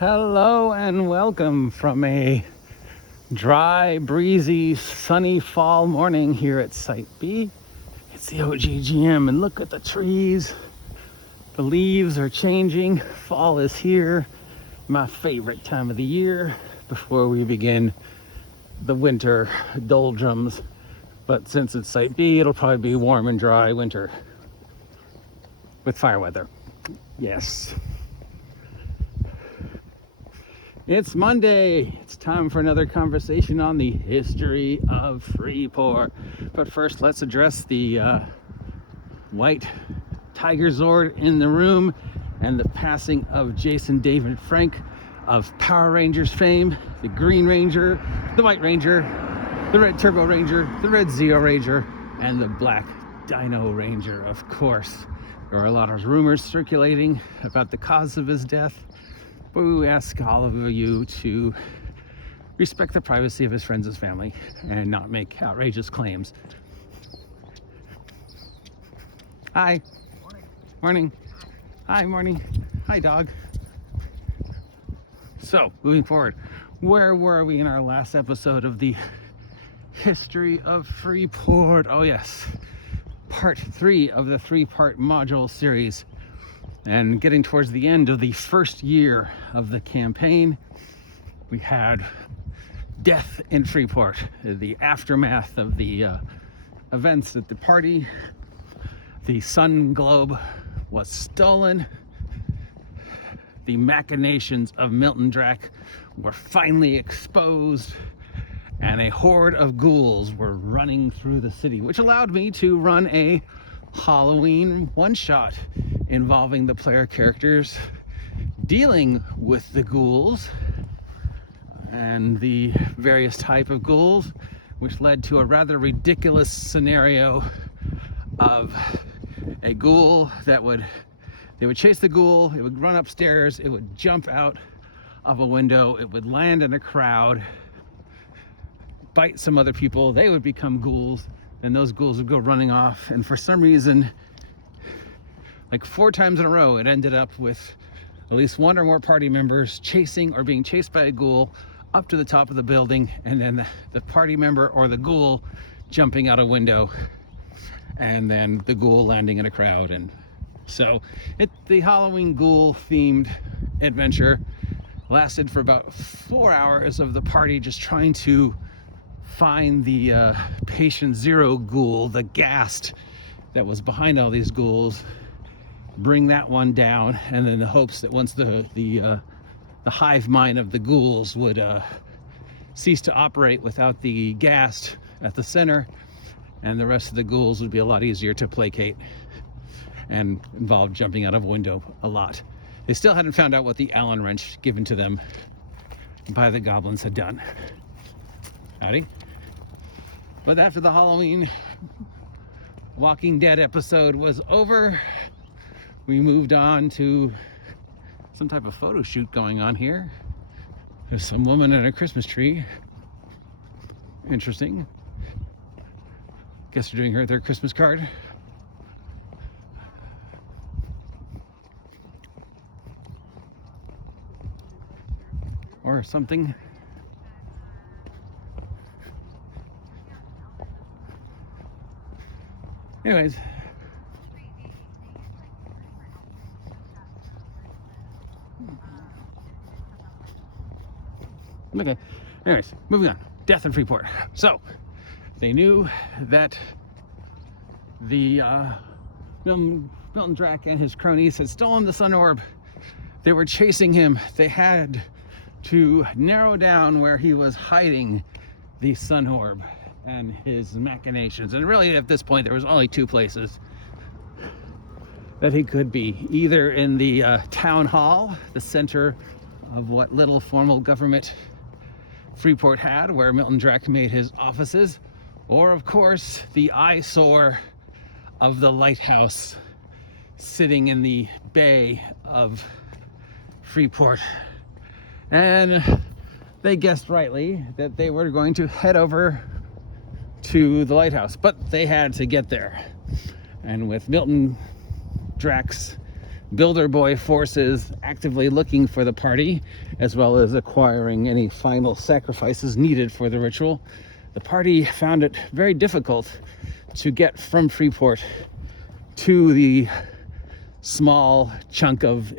Hello and welcome from a dry, breezy, sunny fall morning here at Site B. It's the OGGM, and look at the trees. The leaves are changing. Fall is here. My favorite time of the year before we begin the winter doldrums. But since it's Site B, it'll probably be warm and dry winter with fire weather. Yes. It's Monday. It's time for another conversation on the history of Freeport. But first, let's address the white Tiger Zord in the room and the passing of Jason David Frank of Power Rangers fame, the Green Ranger, the White Ranger, the Red Turbo Ranger, the Red Zeo Ranger, and the Black Dino Ranger, of course. There are a lot of rumors circulating about the cause of his death, but we ask all of you to respect the privacy of his friends and family and not make outrageous claims. Hi. Morning. Hi, morning. Hi, dog. So, moving forward, where were we in our last episode of the history of Freeport? Oh, yes. Part 3 of the 3-part module series. And getting towards the end of the first year of the campaign, we had death in Freeport, the aftermath of the events at the party. The Sun Globe was stolen. The machinations of Milton Drack were finally exposed, and a horde of ghouls were running through the city, which allowed me to run a Halloween one-shot involving the player characters dealing with the ghouls and the various type of ghouls, which led to a rather ridiculous scenario of a ghoul they would chase the ghoul, it would run upstairs, it would jump out of a window, it would land in a crowd, bite some other people, they would become ghouls, and those ghouls would go running off. And for some reason, like 4 times in a row, it ended up with at least one or more party members chasing or being chased by a ghoul up to the top of the building, and then the party member or the ghoul jumping out a window, and then the ghoul landing in a crowd. And so the Halloween ghoul themed adventure lasted for about 4 hours of the party just trying to find the patient zero ghoul, the ghast that was behind all these ghouls, bring that one down, and then the hopes that once the hive mind of the ghouls would cease to operate without the ghast at the center, and the rest of the ghouls would be a lot easier to placate and involve jumping out of a window a lot. They still hadn't found out what the Allen wrench given to them by the goblins had done. Howdy. But after the Halloween Walking Dead episode was over, we moved on to some type of photo shoot going on here. There's some woman and a Christmas tree. Interesting. Guess they're doing their Christmas card. Or something. Anyways. Okay. Anyways, moving on. Death in Freeport. So, they knew that the Milton Drack and his cronies had stolen the Sun Orb. They were chasing him. They had to narrow down where he was hiding the Sun Orb and his machinations. And really, at this point, there was only 2 places that he could be. Either in the town hall, the center of what little formal government Freeport had, where Milton Drack made his offices, or of course the eyesore of the lighthouse sitting in the bay of Freeport. And they guessed rightly that they were going to head over to the lighthouse, but they had to get there. And with Milton Drack's builder boy forces actively looking for the party, as well as acquiring any final sacrifices needed for the ritual, the party found it very difficult to get from Freeport to the small chunk of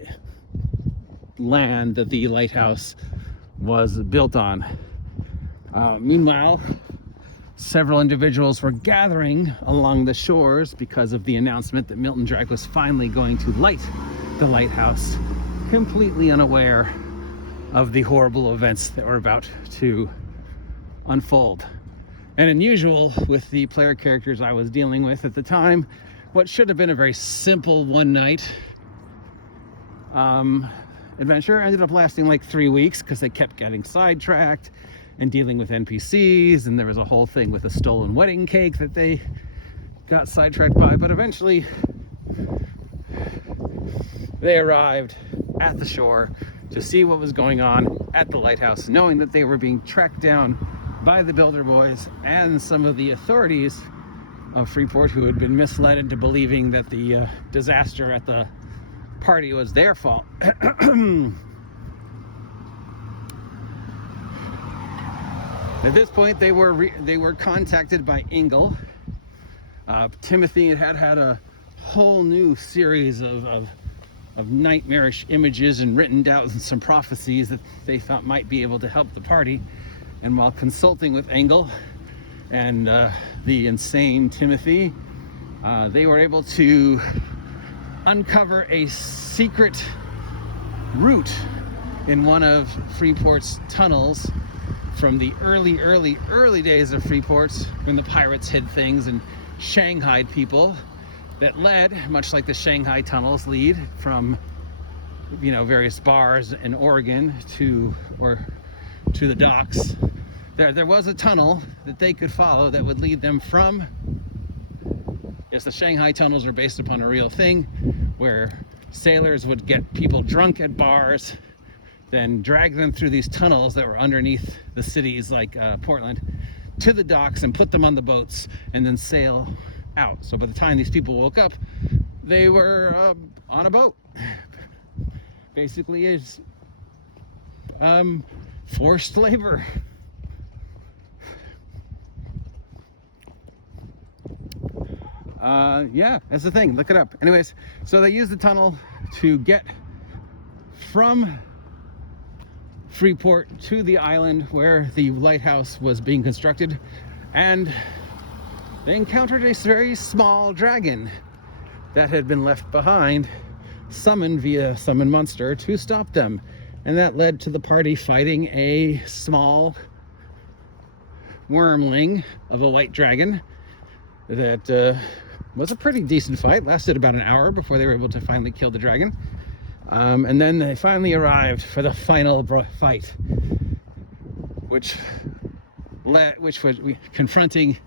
land that the lighthouse was built on. Meanwhile, several individuals were gathering along the shores because of the announcement that Milton Drack was finally going to light the lighthouse, completely unaware of the horrible events that were about to unfold. And unusual with the player characters I was dealing with at the time, what should have been a very simple one-night adventure ended up lasting like 3 weeks because they kept getting sidetracked and dealing with NPCs, and there was a whole thing with a stolen wedding cake that they got sidetracked by. But eventually they arrived at the shore to see what was going on at the lighthouse, knowing that they were being tracked down by the builder boys and some of the authorities of Freeport, who had been misled into believing that the disaster at the party was their fault. At this point, they were contacted by Engel. Timothy had a whole new series of nightmarish images and written down some prophecies that they thought might be able to help the party. And while consulting with Engel and the insane Timothy, they were able to uncover a secret route in one of Freeport's tunnels from the early days of Freeport, when the pirates hid things and shanghaied people, that led, much like the Shanghai tunnels lead from, various bars in Oregon to the docks. There was a tunnel that they could follow that would lead them from, yes, the Shanghai tunnels are based upon a real thing, where sailors would get people drunk at bars, then drag them through these tunnels that were underneath the cities like Portland to the docks and put them on the boats and then sail out. So by the time these people woke up, they were on a boat. Basically is forced labor. Yeah, that's the thing. Look it up. Anyways, so they used the tunnel to get from Freeport to the island where the lighthouse was being constructed, and they encountered a very small dragon that had been left behind, summoned via summon monster to stop them. And that led to the party fighting a small wormling of a white dragon that was a pretty decent fight. Lasted about an hour before they were able to finally kill the dragon. And then they finally arrived for the final fight, which was confronting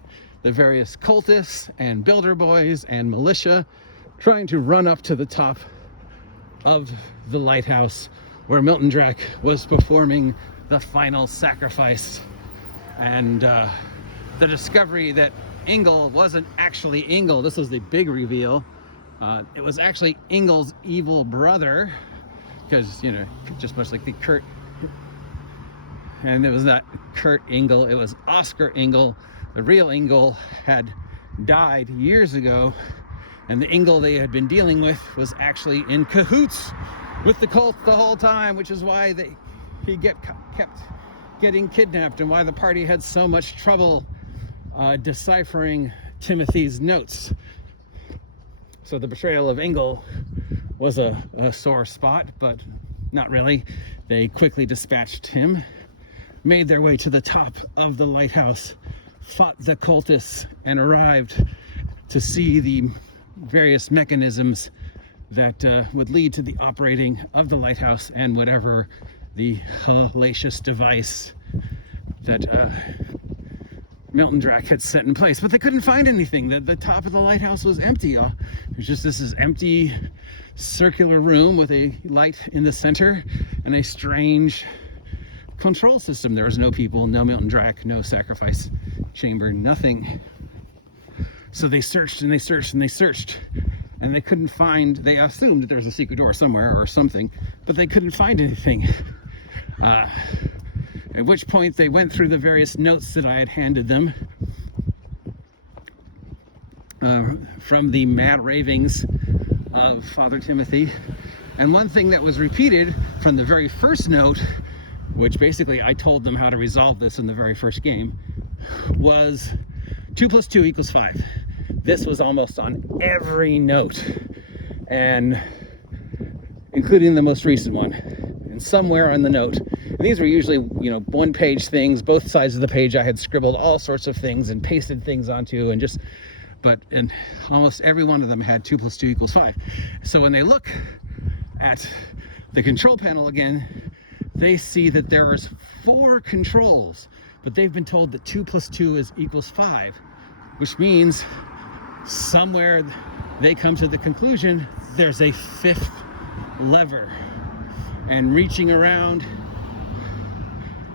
the various cultists and builder boys and militia, trying to run up to the top of the lighthouse where Milton Drack was performing the final sacrifice. And the discovery that Engel wasn't actually Engel. This was the big reveal. It was actually Engel's evil brother, because, just much like the Kurt, and it was not Kurt Engel, it was Oscar Engel. The real Engel had died years ago, and the Engel they had been dealing with was actually in cahoots with the cult the whole time, which is why he kept getting kidnapped, and why the party had so much trouble deciphering Timothy's notes. So the betrayal of Engel was a sore spot, but not really. They quickly dispatched him, made their way to the top of the lighthouse, fought the cultists, and arrived to see the various mechanisms that would lead to the operating of the lighthouse and whatever the hellacious device that Milton Drack had set in place. But they couldn't find anything. The top of the lighthouse was empty. It was just this empty circular room with a light in the center and a strange control system. There was no people, no Milton Drack, no sacrifice chamber, nothing. So they searched and they searched and they searched, and they couldn't find, they assumed that there's a secret door somewhere or something, but they couldn't find anything. At which point they went through the various notes that I had handed them from the mad ravings of Father Timothy. And one thing that was repeated from the very first note, which basically I told them how to resolve this in the very first game, was 2 + 2 = 5. This was almost on every note, and including the most recent one, and somewhere on the note. And these were usually, you know, one-page things. Both sides of the page I had scribbled all sorts of things and pasted things onto, and just, and almost every one of them had 2 + 2 = 5. So when they look at the control panel again, they see that there's 4 controls, but they've been told that 2 + 2 = 5, which means somewhere they come to the conclusion there's a 5th lever, and reaching around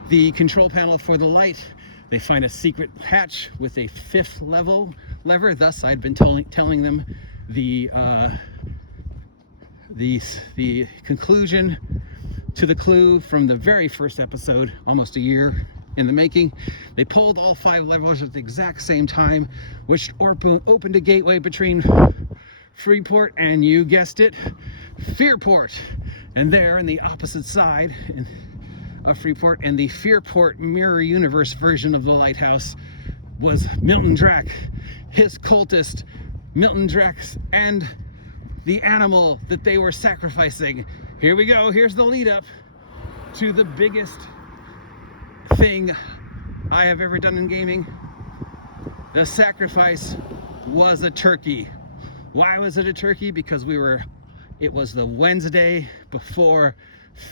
the control panel for the light, they find a secret hatch with a 5th lever. Thus, I'd been telling them the conclusion to the clue from the very first episode, almost a year in the making. They pulled all 5 levers at the exact same time, which opened a gateway between Freeport and, you guessed it, Fearport. And there, on the opposite side of Freeport, and the Fearport mirror universe version of the lighthouse, was Milton Drack, his cultist, Milton Drack, and the animal that they were sacrificing. Here we go. Here's the lead up to the biggest thing I have ever done in gaming. The sacrifice was a turkey. Why was it a turkey? Because it was the Wednesday before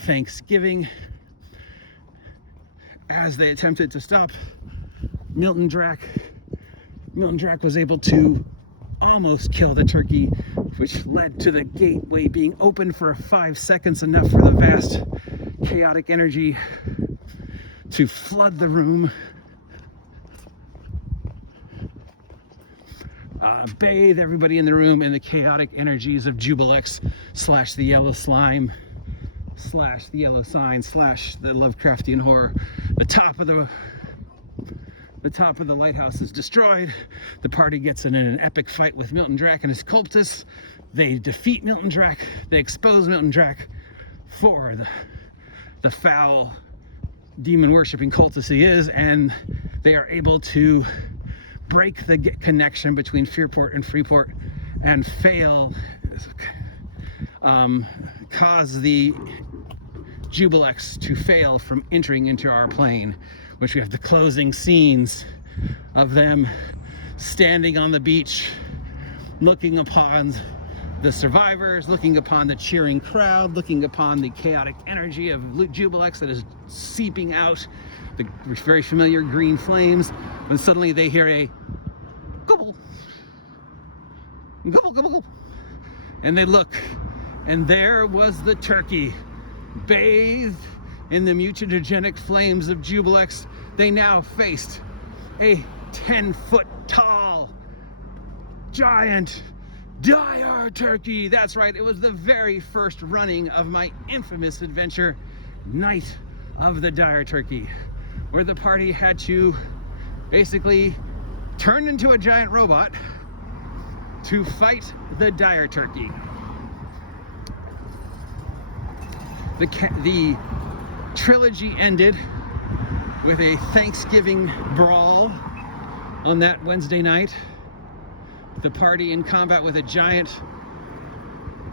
Thanksgiving. As they attempted to stop Milton Drack was able to almost kill the turkey, which led to the gateway being open for 5 seconds, enough for the vast chaotic energy to flood the room, bathe everybody in the room in the chaotic energies of Jubilex / the yellow slime / the yellow sign / the Lovecraftian horror. The top of the lighthouse is destroyed. The party gets in an epic fight with Milton Drack and his cultists. They defeat Milton Drack. They expose Milton Drack for the foul demon worshipping cultist he is, and they are able to break the connection between Fearport and Freeport and cause the Jubilex to fail from entering into our plane, which we have the closing scenes of them standing on the beach, looking upon the survivors, looking upon the cheering crowd, looking upon the chaotic energy of Jubilex that is seeping out, the very familiar green flames, when suddenly they hear a gobble, gobble, gobble, gobble, and they look, and there was the turkey, bathed in the mutagenic flames of Jubilex. They now faced a 10-foot tall, giant, dire turkey. That's right, it was the very first running of my infamous adventure, Night of the Dire Turkey, where the party had to basically turn into a giant robot to fight the dire turkey. The trilogy ended with a Thanksgiving brawl on that Wednesday night. The party in combat with a giant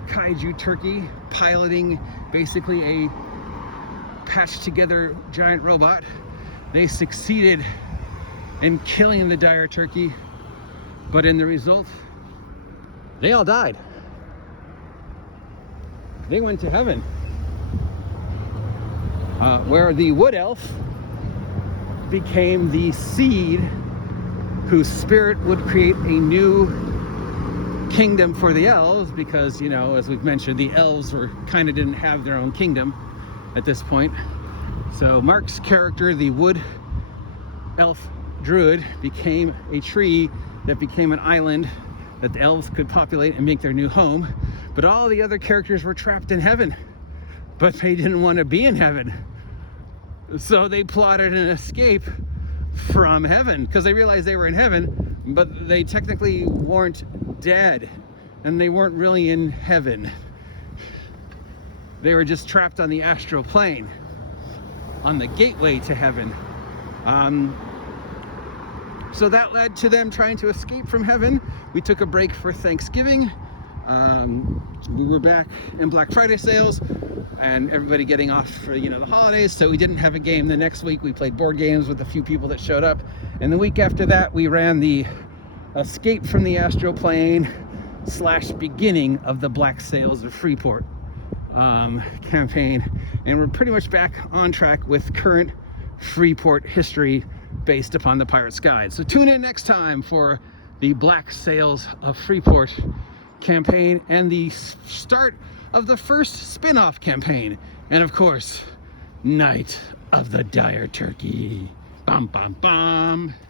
kaiju turkey, piloting basically a patched together giant robot. They succeeded in killing the dire turkey, but in the result, they all died. They went to heaven, where the wood elf became the seed whose spirit would create a new kingdom for the elves, because, you know, as we've mentioned, the elves didn't have their own kingdom at this point. So Mark's character, the wood elf druid, became a tree that became an island that the elves could populate and make their new home, but all the other characters were trapped in heaven, but they didn't want to be in heaven. So they plotted an escape from heaven because they realized they were in heaven, but they technically weren't dead and they weren't really in heaven. They were just trapped on the astral plane, on the gateway to heaven. So that led to them trying to escape from heaven. We took a break for Thanksgiving. We were back in Black Friday sales and everybody getting off for, you know, the holidays, so we didn't have a game. The next week we played board games with a few people that showed up, and the week after that we ran the Escape from the Astral Plane / beginning of the Black Sails of Freeport campaign, and we're pretty much back on track with current Freeport history based upon the Pirate's Guide. So tune in next time for the Black Sails of Freeport campaign and the start of the first spin-off campaign, and of course, Night of the Dire Turkey. Bum bum bum.